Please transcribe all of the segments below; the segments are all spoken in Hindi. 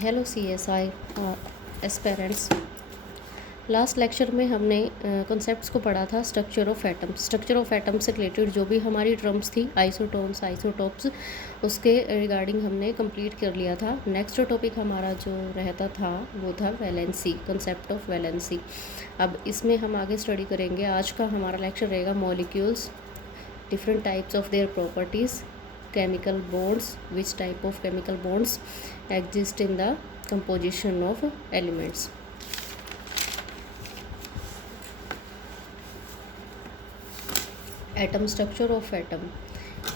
Hello CSI aspirants. Last lecture में हमने कॉन्सेप्ट्स को पढ़ा था structure of atom. Structure of atom से रिलेटेड जो भी हमारी टर्म्स थी, आइसोटोन्स, आइसोटोप्स, उसके रिगार्डिंग हमने कंप्लीट कर लिया था। नेक्स्ट टॉपिक हमारा जो रहता था वो था वैलेंसी, कॉन्सेप्ट ऑफ वैलेंसी। अब इसमें हम आगे स्टडी करेंगे। आज का हमारा लेक्चर रहेगा molecules, different types of their properties, chemical bonds, which type of chemical bonds exist in the composition of elements. Atom, structure of atom.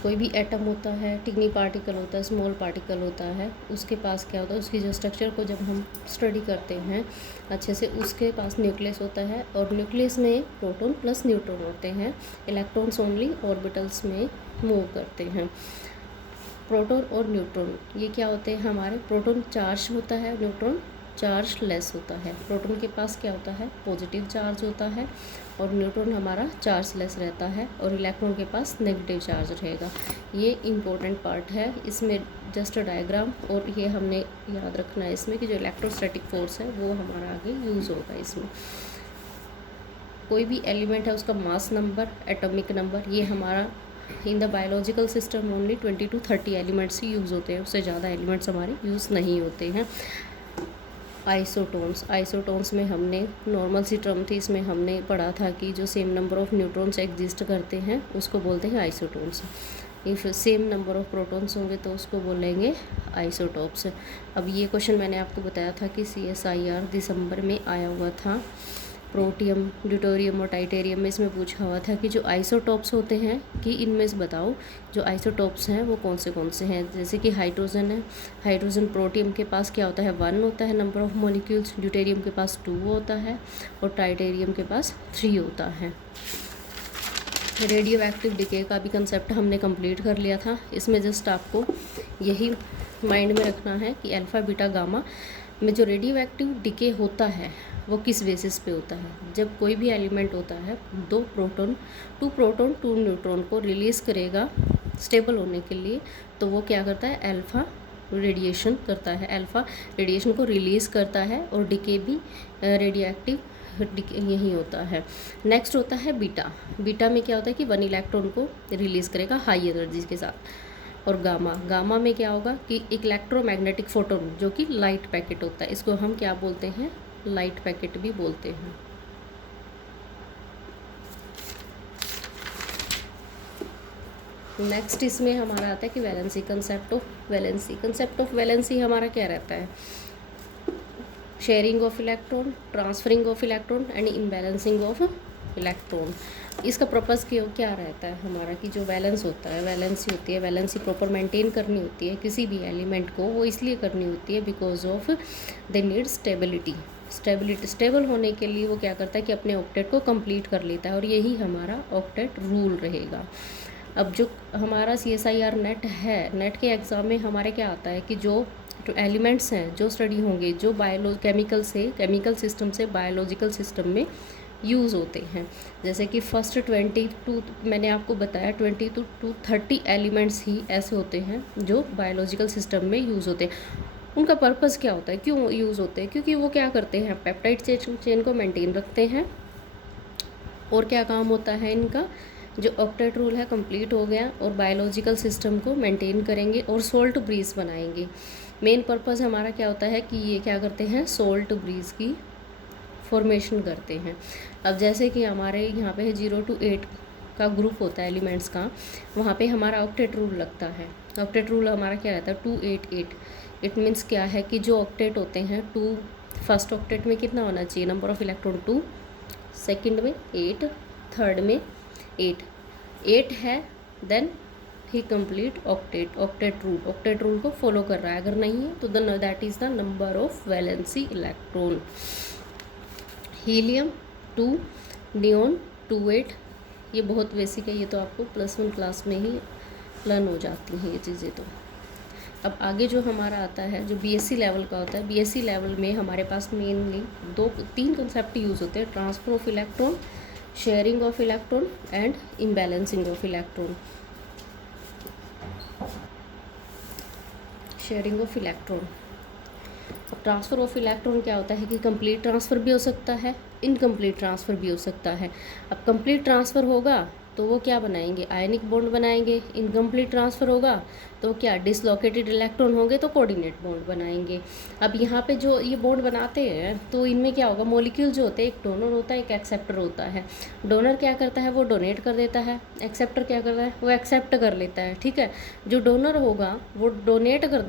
कोई भी एटम होता है, टिनी पार्टिकल होता है, स्मॉल पार्टिकल होता है, उसके पास क्या होता है, उसकी जो स्ट्रक्चर को जब हम स्टडी करते हैं अच्छे से, उसके पास न्यूक्लियस होता है और न्यूक्लियस में प्रोटॉन प्लस न्यूट्रॉन होते हैं। इलेक्ट्रॉन्स ओनली ऑर्बिटल्स में मूव करते हैं। प्रोटॉन और न्यूट्रॉन ये क्या होते हैं हमारे? प्रोटॉन चार्ज होता है, न्यूट्रॉन चार्ज लेस होता है। प्रोटॉन के पास क्या होता है? पॉजिटिव चार्ज होता है और न्यूट्रॉन हमारा चार्ज लेस रहता है और इलेक्ट्रॉन के पास नेगेटिव चार्ज रहेगा। ये इम्पोर्टेंट पार्ट है। इसमें जस्ट डायग्राम और ये हमने याद रखना है इसमें कि जो इलेक्ट्रोस्टैटिक फोर्स है वो हमारा आगे यूज़ होगा। इसमें कोई भी एलिमेंट है उसका मास नंबर, एटॉमिक नंबर, ये हमारा in the biological system only 20 to 30 elements he use होते हैं, उससे ज़्यादा एलिमेंट्स हमारे यूज़ नहीं होते हैं। आइसोटोन्स, आइसोटोन्स में हमने नॉर्मल सी टर्म थी, इसमें हमने पढ़ा था कि जो same number of neutrons exist करते हैं उसको बोलते हैं isotones. If same number of protons होंगे तो उसको बोलेंगे आइसोटोप्स। अब ये क्वेश्चन मैंने आपको बताया था कि CSIR दिसंबर में आया हुआ था। प्रोटियम, ड्यूटेरियम और टाइटेरियम में इसमें पूछा हुआ था कि जो आइसोटोप्स होते हैं कि इनमें से बताओ जो आइसोटोप्स हैं वो कौन से हैं। जैसे कि हाइड्रोजन है, हाइड्रोजन प्रोटियम के पास क्या होता है? 1 होता है नंबर ऑफ मॉलिक्यूल्स, ड्यूटेरियम के पास 2 होता है और टाइटेरियम के पास 3 होता है। रेडियो एक्टिव डिके का भी कंसेप्ट हमने कंप्लीट कर लिया था। इसमें जस्ट आपको यही माइंड में रखना है कि अल्फ़ा, बीटा, गामा में जो रेडियो एक्टिव डिके होता है वो किस बेसिस पे होता है? जब कोई भी एलिमेंट होता है टू प्रोटॉन 2 न्यूट्रॉन को रिलीज़ करेगा स्टेबल होने के लिए, तो वो क्या करता है? अल्फ़ा रेडिएशन करता है, अल्फ़ा रेडिएशन को रिलीज़ करता है और डिके भी रेडियो एक्टिव यही होता है। नेक्स्ट होता है बीटा। बीटा में क्या होता है कि 1 इलेक्ट्रॉन को रिलीज़ करेगा हाई एनर्जी के साथ। और गामा, गामा में क्या होगा कि एक इलेक्ट्रोमैग्नेटिक फोटोन जो कि लाइट पैकेट होता है, इसको हम क्या बोलते हैं? लाइट पैकेट भी बोलते हैं। नेक्स्ट इसमें हमारा आता है कि valency, concept of valency. Concept of valency हमारा क्या रहता है? Sharing of electron, transferring of electron and imbalancing of electron. इसका पर्पज़ क्या रहता है हमारा कि जो वैलेंस होता है, वैलेंसी होती है, वैलेंसी प्रॉपर मेंटेन करनी होती है किसी भी एलिमेंट को, वो इसलिए करनी होती है because of they need stability. Stable होने के लिए वो क्या करता है कि अपने ऑक्टेट को कंप्लीट कर लेता है और यही हमारा ऑक्टेट रूल रहेगा। अब जो हमारा CSIR नेट है, नेट के एग्ज़ाम में हमारे क्या आता है कि जो एलिमेंट्स हैं जो स्टडी होंगे, जो केमिकल सिस्टम से बायोलॉजिकल सिस्टम में यूज़ होते हैं। जैसे कि फर्स्ट 22 मैंने आपको बताया 20 to 30 एलिमेंट्स ही ऐसे होते हैं जो बायोलॉजिकल सिस्टम में यूज़ होते हैं। उनका पर्पज़ क्या होता है, क्यों यूज़ होते हैं? क्योंकि वो क्या करते हैं? पेप्टाइड चेन को मेंटेन रखते हैं। और क्या काम होता है इनका? जो ऑक्टेट रूल है कंप्लीट हो गया और बायोलॉजिकल सिस्टम को मेंटेन करेंगे और सोल्ट ब्रीज बनाएंगे। मेन पर्पज़ हमारा क्या होता है कि ये क्या करते हैं? सोल्ट ब्रीज की फॉर्मेशन करते हैं। अब जैसे कि हमारे यहाँ पे 0 to 8 का ग्रुप होता है एलिमेंट्स का, वहाँ पे हमारा ऑक्टेट रूल लगता है। ऑक्टेट रूल हमारा क्या रहता है? 2 8 8। इट मीन्स क्या है कि जो ऑक्टेट होते हैं 2, फर्स्ट ऑक्टेट में कितना होना चाहिए? नंबर ऑफ इलेक्ट्रॉन 2, सेकंड में 8, थर्ड में 8 है, देन ही कंप्लीट ऑक्टेट रूल को फॉलो कर रहा है। अगर नहीं है तो that is the number of valency electron. Helium 2, neon 2 8, ये बहुत बेसिक है, ये तो आपको +1 क्लास में ही लर्न हो जाती हैं ये चीज़ें। तो अब आगे जो हमारा आता है जो BSc लेवल का होता है, BSc लेवल में हमारे पास मेनली 3 कंसेप्ट यूज़ होते हैं: transfer of electron, sharing of electron and imbalancing of electron. Sharing of electron transfer of electron क्या होता है कि कंप्लीट ट्रांसफ़र भी हो सकता है, इनकम्प्लीट ट्रांसफ़र भी हो सकता है। अब कंप्लीट ट्रांसफ़र होगा तो वो क्या बनाएंगे, आयनिक बॉन्ड बनाएंगे। इनकम्प्लीट ट्रांसफ़र होगा तो क्या, डिसलोकेटेड इलेक्ट्रॉन होंगे तो कोऑर्डिनेट बॉन्ड बनाएंगे। अब यहाँ पे जो ये बॉन्ड बनाते हैं तो इनमें क्या होगा, मॉलिक्यूल जो होते हैं, एक डोनर होता है, एक एक्सेप्टर होता है। डोनर क्या करता है, वो डोनेट कर देता है। एक्सेप्टर क्या करता है, वो एक्सेप्ट कर लेता है। ठीक है, जो डोनर होगा वो डोनेट कर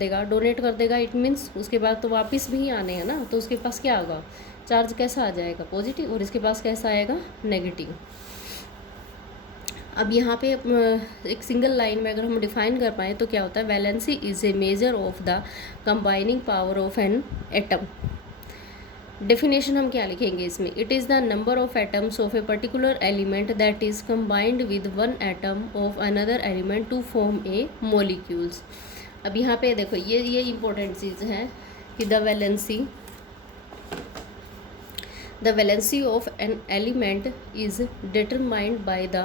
देगा, इट मीन्स उसके बाद तो वापस भी आने हैं ना, तो उसके पास क्या होगा, चार्ज कैसा आ जाएगा, पॉजिटिव, और इसके पास कैसा आएगा, नेगेटिव। अब यहाँ पे एक सिंगल लाइन में अगर हम डिफाइन कर पाएँ तो क्या होता है, valency is a measure of the combining power of an atom. Definition हम क्या लिखेंगे इसमें, it is the number of atoms of a particular element that is combined with one atom of another element to form a molecules. अब यहाँ पे देखो ये इंपॉर्टेंट चीज़ है कि the valency of an element is determined by the